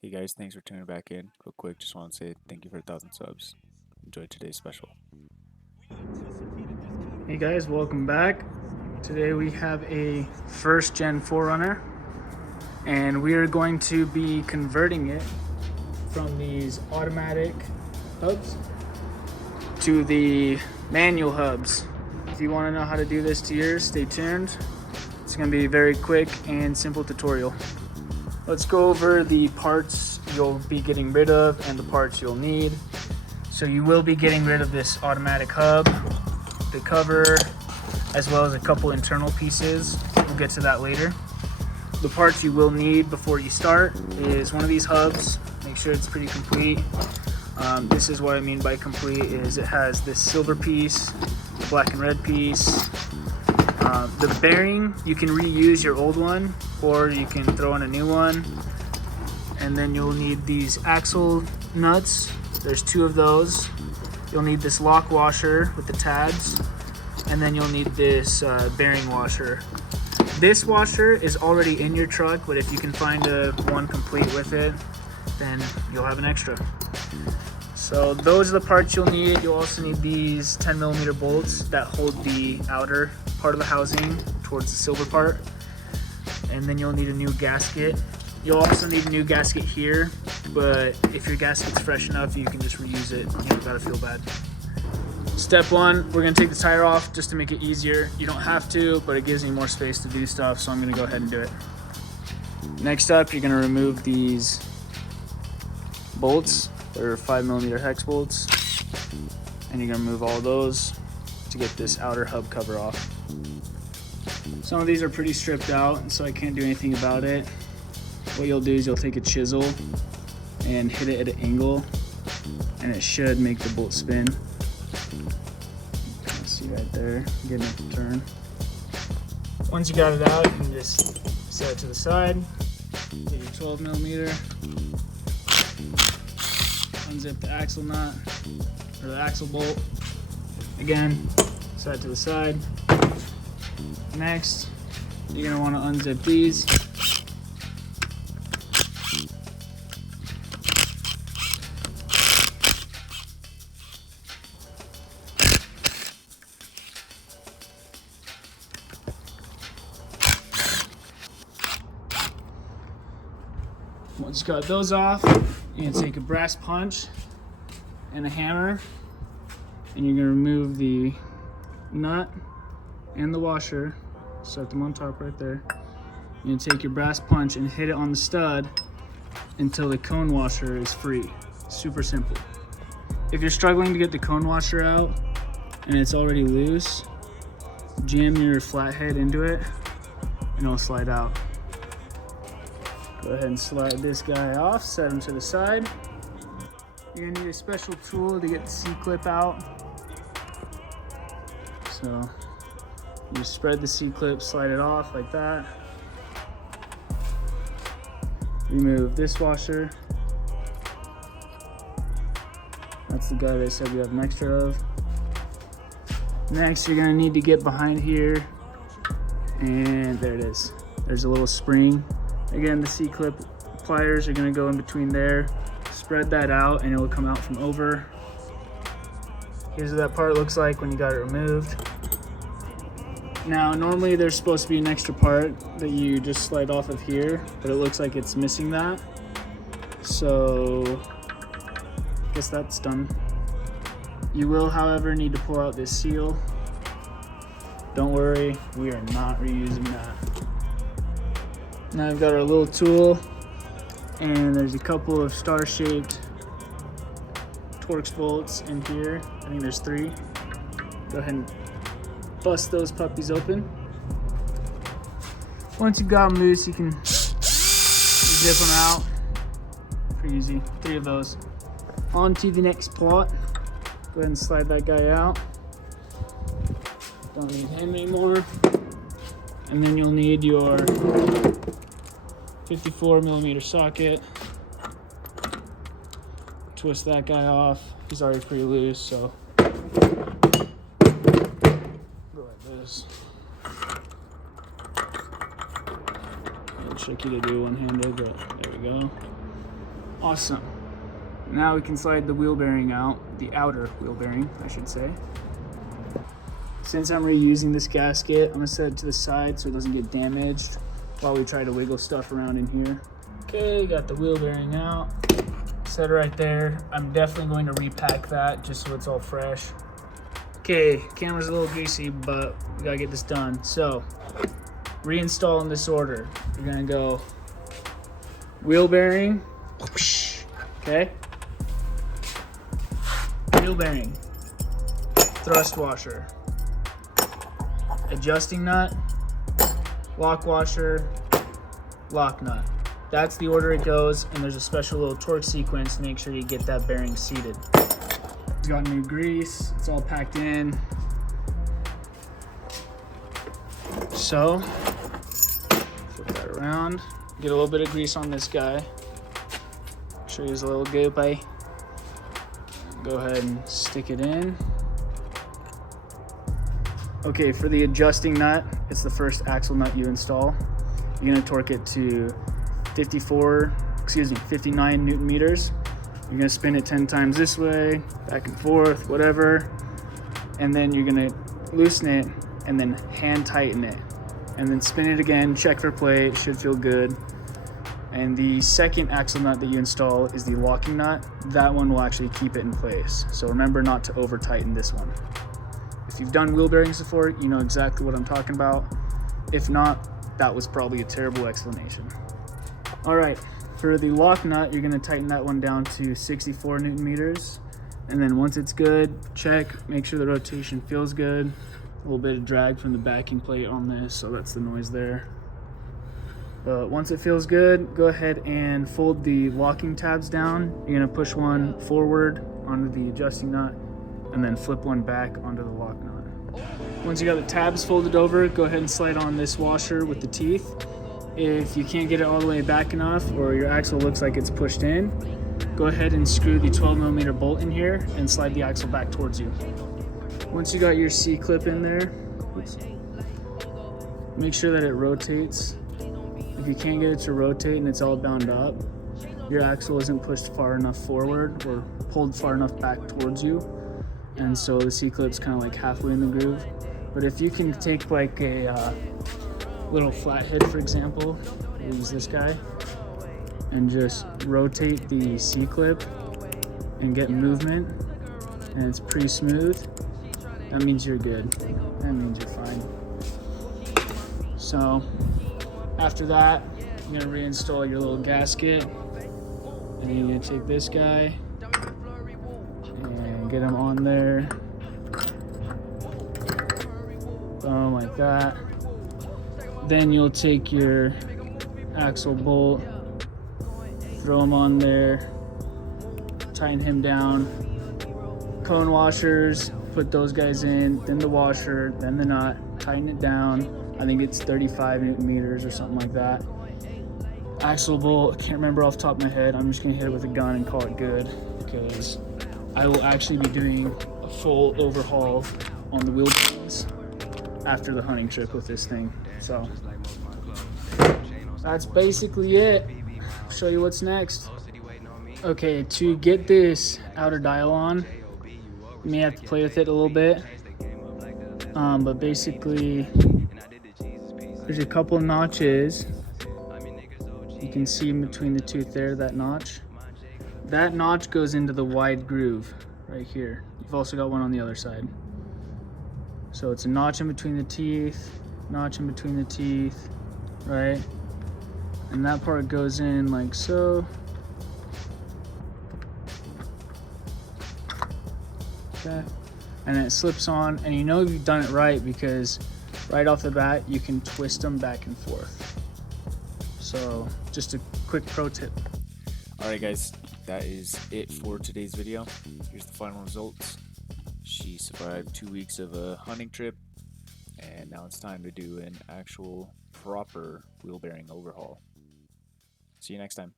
Hey guys, thanks for tuning back in. Real quick, just want to say thank you for 1,000 subs. Enjoy today's special. Hey guys, welcome back. Today we have a first gen 4Runner and we are going to be converting it from these automatic hubs to the manual hubs. If you want to know how to do this to yours, stay tuned. It's going to be a very quick and simple tutorial. Let's go over the parts you'll be getting rid of and the parts you'll need. So you will be getting rid of this automatic hub, the cover, as well as a couple internal pieces. We'll get to that later. The parts you will need before you start is one of these hubs. Make sure it's pretty complete. This is what I mean by complete, is it has this silver piece, black and red piece. The bearing, you can reuse your old one or you can throw in a new one. And then you'll need these axle nuts. There's 2 of those. You'll need this lock washer with the tabs, and then you'll need this bearing washer. This washer is already in your truck, but if you can find one complete with it, then you'll have an extra. So those are the parts you'll need. You'll also need these 10mm bolts that hold the outer part of the housing towards the silver part. And then you'll need a new gasket. You'll also need a new gasket here, but if your gasket's fresh enough, you can just reuse it. You don't gotta feel bad. Step 1, we're gonna take the tire off just to make it easier. You don't have to, but it gives me more space to do stuff, so I'm gonna go ahead and do it. Next up, you're gonna remove these bolts. They're 5mm hex bolts, and you're gonna remove all of those to get this outer hub cover off. Some of these are pretty stripped out, so I can't do anything about it. What you'll do is you'll take a chisel and hit it at an angle, and it should make the bolt spin. See right there, getting it to turn. Once you got it out, you can just set it to the side. Get your 12mm. Unzip the axle nut, or the axle bolt. Again, set it to the side. Next, you're gonna wanna unzip these. Once you got those off, you're gonna take a brass punch and a hammer, and you're gonna remove the nut and the washer. Set them on top right there. You're gonna take your brass punch and hit it on the stud until the cone washer is free. Super simple. If you're struggling to get the cone washer out and it's already loose, jam your flathead into it and it'll slide out. Go ahead and slide this guy off, set him to the side. You're gonna need a special tool to get the C-clip out. So you spread the C-clip, slide it off like that. Remove this washer. That's the guy that I said we have an extra of. Next, you're gonna need to get behind here, and there it is. There's a little spring. Again, the C-clip pliers are gonna go in between there. Spread that out and it will come out from over. Here's what that part looks like when you got it removed. Now, normally there's supposed to be an extra part that you just slide off of here, but it looks like it's missing that. So, I guess that's done. You will, however, need to pull out this seal. Don't worry, we are not reusing that. Now I've got our little tool, and there's a couple of star-shaped Torx bolts in here. I think there's 3. Go ahead and bust those puppies open. Once you've got them loose, you can zip them out. Pretty easy, 3 of those. On to the next plot. Go ahead and slide that guy out. Don't need him anymore. And then you'll need your 54mm socket. Twist that guy off. He's already pretty loose, so go like this. A little tricky to do one-handed, but there we go. Awesome. Now we can slide the wheel bearing out, the outer wheel bearing, I should say. Since I'm reusing this gasket, I'm gonna set it to the side so it doesn't get damaged while we try to wiggle stuff around in here. Okay, got the wheel bearing out. Set it right there. I'm definitely going to repack that just so it's all fresh. Okay, camera's a little greasy, but we gotta get this done. So, reinstall in this order. You're gonna go wheel bearing, okay? Wheel bearing, thrust washer, adjusting nut, lock washer, lock nut. That's the order it goes, and there's a special little torque sequence to make sure you get that bearing seated. It's got new grease, it's all packed in. So, flip that around, get a little bit of grease on this guy. Make sure he's a little goopy. Go ahead and stick it in. Okay, for the adjusting nut, it's the first axle nut you install. You're gonna torque it to 59 Newton meters. You're gonna spin it 10 times this way, back and forth, whatever. And then you're gonna loosen it and then hand tighten it. And then spin it again, check for play, it should feel good. And the second axle nut that you install is the locking nut. That one will actually keep it in place. So remember not to over tighten this one. If you've done wheel bearings before, you know exactly what I'm talking about. If not, that was probably a terrible explanation. All right, for the lock nut, you're gonna tighten that one down to 64 Newton meters. And then once it's good, check, make sure the rotation feels good. A little bit of drag from the backing plate on this, so that's the noise there. But once it feels good, go ahead and fold the locking tabs down. You're gonna push one forward onto the adjusting nut and then flip one back onto the lock nut. Once you got the tabs folded over, go ahead and slide on this washer with the teeth. If you can't get it all the way back enough or your axle looks like it's pushed in, go ahead and screw the 12mm bolt in here and slide the axle back towards you. Once you got your C-clip in there, make sure that it rotates. If you can't get it to rotate and it's all bound up, your axle isn't pushed far enough forward or pulled far enough back towards you. And so the C-clip's kind of like halfway in the groove. But if you can take like a little flathead, for example, we'll use this guy, and just rotate the C-clip and get movement, and it's pretty smooth, that means you're good. That means you're fine. So after that, you're gonna reinstall your little gasket, and then you're gonna take this guy and get him on there. Boom, like that. Then you'll take your axle bolt, throw him on there, tighten him down. Cone washers, put those guys in, then the washer, then the nut, tighten it down. I think it's 35 Newton meters or something like that. Axle bolt, I can't remember off the top of my head. I'm just gonna hit it with a gun and call it good, because I will actually be doing a full overhaul on the wheel bearings after the hunting trip with this thing. So that's basically it. I'll show you what's next. Okay, to get this outer dial on, you may have to play with it a little bit. But basically, there's a couple of notches. You can see in between the tooth there, that notch. That notch goes into the wide groove right here. You've also got one on the other side. So it's a notch in between the teeth, notch in between the teeth, right? And that part goes in like so. Okay. And then it slips on, and you know you've done it right because right off the bat you can twist them back and forth. So just a quick pro tip. Alright guys, that is it for today's video. Here's the final results. She survived 2 weeks of a hunting trip, and now it's time to do an actual proper wheel bearing overhaul. See you next time.